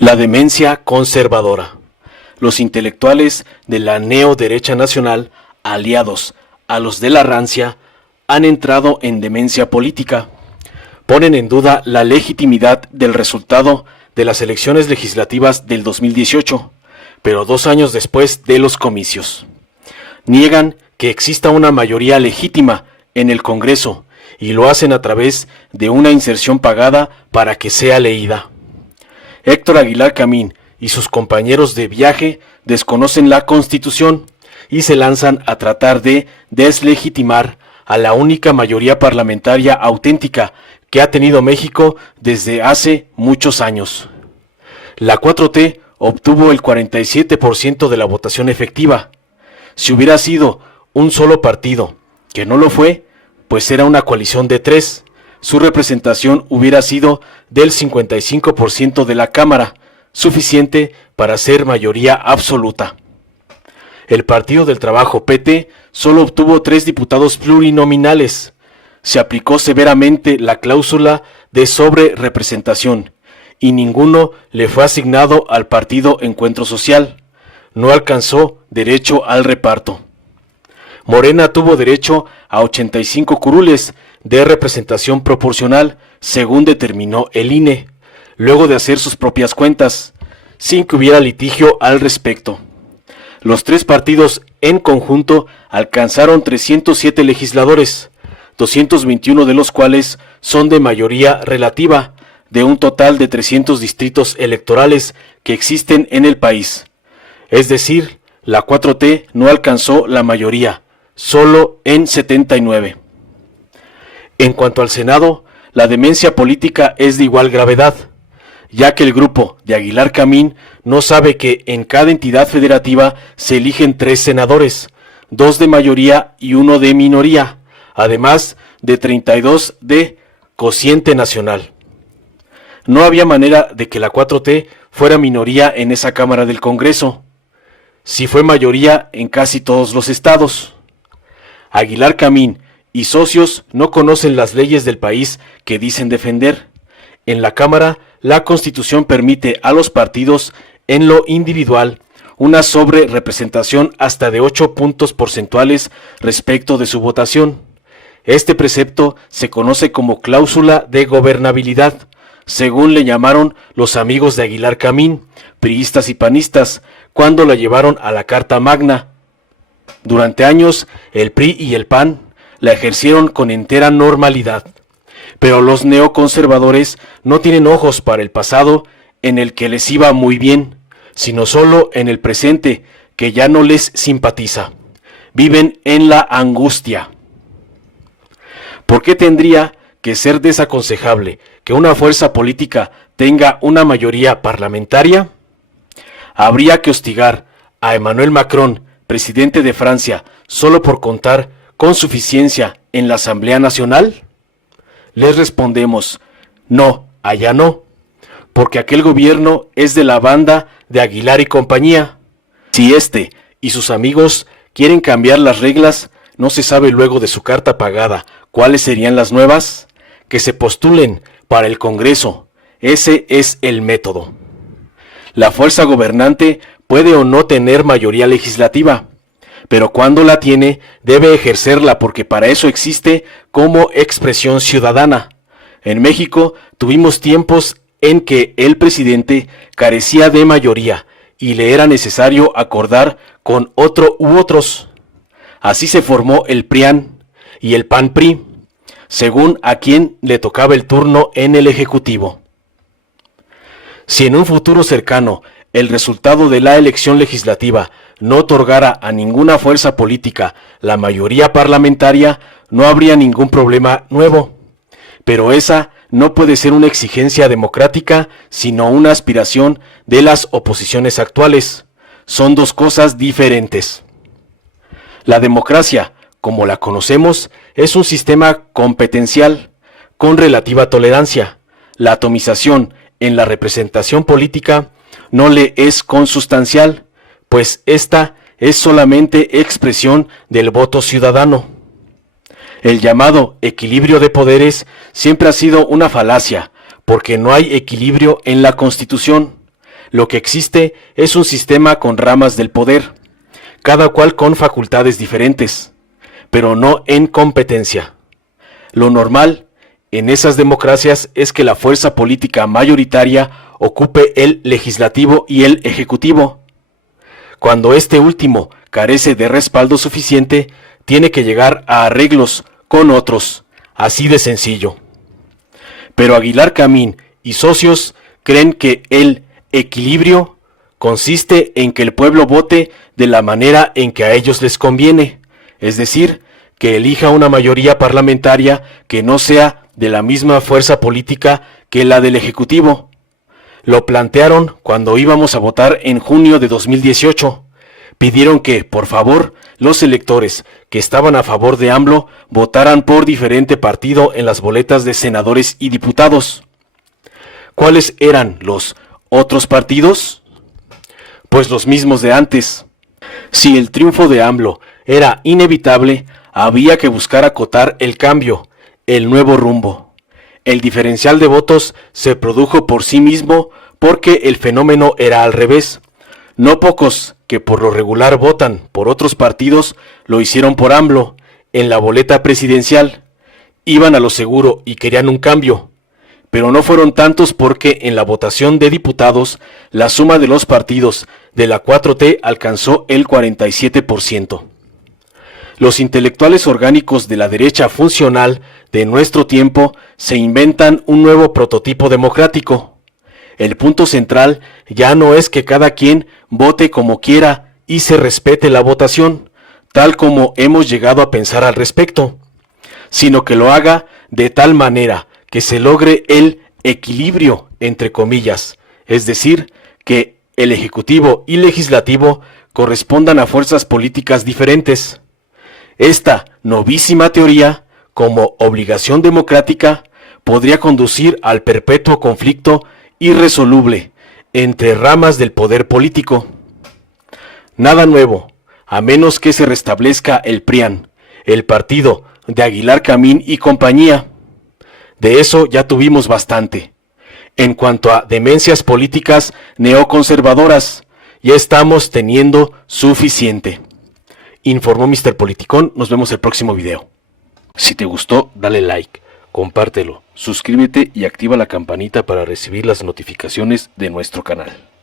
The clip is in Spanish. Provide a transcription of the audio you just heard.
La demencia conservadora. Los intelectuales de la neoderecha nacional, aliados a los de la rancia, han entrado en demencia política. Ponen en duda la legitimidad del resultado de las elecciones legislativas del 2018, pero 2 años después de los comicios. Niegan que exista una mayoría legítima en el Congreso y lo hacen a través de una inserción pagada para que sea leída. Héctor Aguilar Camín y sus compañeros de viaje desconocen la Constitución y se lanzan a tratar de deslegitimar a la única mayoría parlamentaria auténtica que ha tenido México desde hace muchos años. La 4T obtuvo el 47% de la votación efectiva. Si hubiera sido un solo partido, que no lo fue, pues era una coalición de 3, su representación hubiera sido del 55% de la Cámara, suficiente para ser mayoría absoluta. El Partido del Trabajo PT solo obtuvo 3 diputados plurinominales. Se aplicó severamente la cláusula de sobrerepresentación y ninguno le fue asignado al Partido Encuentro Social. No alcanzó derecho al reparto. Morena tuvo derecho a 85 curules de representación proporcional, según determinó el INE, luego de hacer sus propias cuentas, sin que hubiera litigio al respecto. Los 3 partidos en conjunto alcanzaron 307 legisladores, 221 de los cuales son de mayoría relativa, de un total de 300 distritos electorales que existen en el país. Es decir, la 4T no alcanzó la mayoría, solo en 79. En cuanto al Senado, la demencia política es de igual gravedad, ya que el grupo de Aguilar Camín no sabe que en cada entidad federativa se eligen 3 senadores, 2 de mayoría y 1 de minoría, además de 32 de cociente nacional. No había manera de que la 4T fuera minoría en esa Cámara del Congreso, si fue mayoría en casi todos los estados. Aguilar Camín y socios no conocen las leyes del país que dicen defender. En la Cámara, la Constitución permite a los partidos, en lo individual, una sobrerepresentación hasta de 8 puntos porcentuales respecto de su votación. Este precepto se conoce como cláusula de gobernabilidad, según le llamaron los amigos de Aguilar Camín, priistas y panistas, cuando la llevaron a la Carta Magna. Durante años, el PRI y el PAN la ejercieron con entera normalidad. Pero los neoconservadores no tienen ojos para el pasado en el que les iba muy bien, sino solo en el presente que ya no les simpatiza. Viven en la angustia. ¿Por qué tendría que ser desaconsejable que una fuerza política tenga una mayoría parlamentaria? ¿Habría que hostigar a Emmanuel Macron, presidente de Francia, solo por contar con suficiencia en la Asamblea Nacional? Les respondemos, no, allá no, porque aquel gobierno es de la banda de Aguilar y compañía. Si este y sus amigos quieren cambiar las reglas, no se sabe luego de su carta pagada cuáles serían las nuevas, que se postulen para el Congreso. Ese es el método. La fuerza gobernante puede o no tener mayoría legislativa, pero cuando la tiene, debe ejercerla porque para eso existe como expresión ciudadana. En México tuvimos tiempos en que el presidente carecía de mayoría y le era necesario acordar con otro u otros. Así se formó el PRIAN y el PAN-PRI, según a quien le tocaba el turno en el Ejecutivo. Si en un futuro cercano el resultado de la elección legislativa no otorgara a ninguna fuerza política la mayoría parlamentaria, no habría ningún problema nuevo. Pero esa no puede ser una exigencia democrática, sino una aspiración de las oposiciones actuales. Son 2 cosas diferentes. La democracia, como la conocemos, es un sistema competencial, con relativa tolerancia. La atomización en la representación política no le es consustancial, pues esta es solamente expresión del voto ciudadano. El llamado equilibrio de poderes siempre ha sido una falacia, porque no hay equilibrio en la Constitución. Lo que existe es un sistema con ramas del poder, cada cual con facultades diferentes, pero no en competencia. Lo normal en esas democracias es que la fuerza política mayoritaria ocupe el legislativo y el ejecutivo. Cuando este último carece de respaldo suficiente, tiene que llegar a arreglos con otros, así de sencillo. Pero Aguilar Camín y socios creen que el equilibrio consiste en que el pueblo vote de la manera en que a ellos les conviene, es decir, que elija una mayoría parlamentaria que no sea de la misma fuerza política que la del Ejecutivo. Lo plantearon cuando íbamos a votar en junio de 2018. Pidieron que, por favor, los electores que estaban a favor de AMLO votaran por diferente partido en las boletas de senadores y diputados. ¿Cuáles eran los otros partidos? Pues los mismos de antes. Si el triunfo de AMLO era inevitable, había que buscar acotar el cambio, el nuevo rumbo. El diferencial de votos se produjo por sí mismo porque el fenómeno era al revés. No pocos que por lo regular votan por otros partidos lo hicieron por AMLO en la boleta presidencial. Iban a lo seguro y querían un cambio, pero no fueron tantos porque en la votación de diputados la suma de los partidos de la 4T alcanzó el 47%. Los intelectuales orgánicos de la derecha funcional de nuestro tiempo se inventan un nuevo prototipo democrático. El punto central ya no es que cada quien vote como quiera y se respete la votación, tal como hemos llegado a pensar al respecto, sino que lo haga de tal manera que se logre el equilibrio, entre comillas, es decir, que el Ejecutivo y Legislativo correspondan a fuerzas políticas diferentes. Esta novísima teoría, como obligación democrática, podría conducir al perpetuo conflicto irresoluble entre ramas del poder político. Nada nuevo, a menos que se restablezca el PRIAN, el partido de Aguilar Camín y compañía. De eso ya tuvimos bastante. En cuanto a demencias políticas neoconservadoras, ya estamos teniendo suficiente. Informó Mr. Politicón, nos vemos el próximo video. Si te gustó, dale like, compártelo, suscríbete y activa la campanita para recibir las notificaciones de nuestro canal.